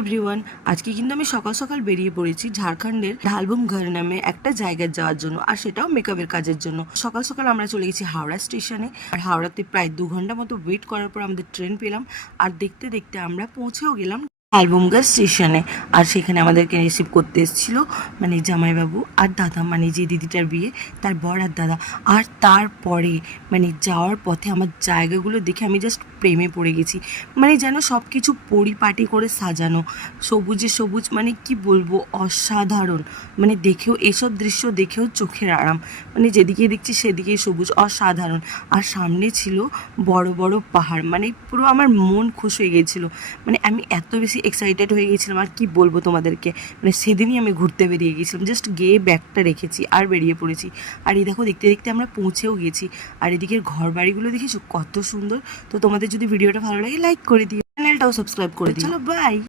Everyone, আজকে কিন্তু আমি সকাল সকাল বেরিয়ে পড়েছি ঝাড়খণ্ডের ঢালবুমঘর নামে একটা জায়গায় যাওয়ার জন্য, আর সেটাও মেকআপের কাজের জন্য। সকাল সকাল আমরা চলে গেছি হাওড়া স্টেশনে, আর হাওড়াতে প্রায় 2 ঘন্টা মতো ওয়েট করার পর আমাদের ট্রেন পেলাম। আর দেখতে দেখতে আমরা পৌঁছেও গেলাম ঢালবুমঘর স্টেশনে। আর সেখানে আমাদেরকে রিসিভ করতে এসেছিল মানে জামাইবাবু আর দাদা, মানে যে দিদিটার বিয়ে তার বর আর দাদা। আর তারপরে মানে যাওয়ার পথে আমার জায়গাগুলো দেখে আমি জাস্ট প্রেমে পড়ে গেছি। মানে যেন সব কিছু পরিপাটি করে সাজানো, সবুজে সবুজ, মানে কি বলবো, অসাধারণ। মানে দেখেও এসব দৃশ্য দেখেও চোখের আরাম, মানে যেদিকে দেখছি সেদিকেই সবুজ, অসাধারণ। আর সামনে ছিল বড় বড় পাহাড়, মানে পুরো আমার মন খুশ হয়ে গিয়েছিল। মানে আমি এত বেশি এক্সাইটেড হয়ে গিয়েছিলাম, আর কি বলবো তোমাদেরকে। মানে সেদিনই আমি ঘুরতে বেরিয়ে গিয়েছিলাম, জাস্ট গিয়ে ব্যাগটা রেখেছি আর বেরিয়ে পড়েছি। আর এই দেখো দেখতে দেখতে আমরা পৌঁছেও গেছি। আর এদিকের ঘর বাড়িগুলো দেখেছো কত সুন্দর। তো তোমাদের যদি ভিডিওটা ভালো লাগে লাইক করে দিও, চ্যানেলটাও সাবস্ক্রাইব করে দিও। চলো বাই।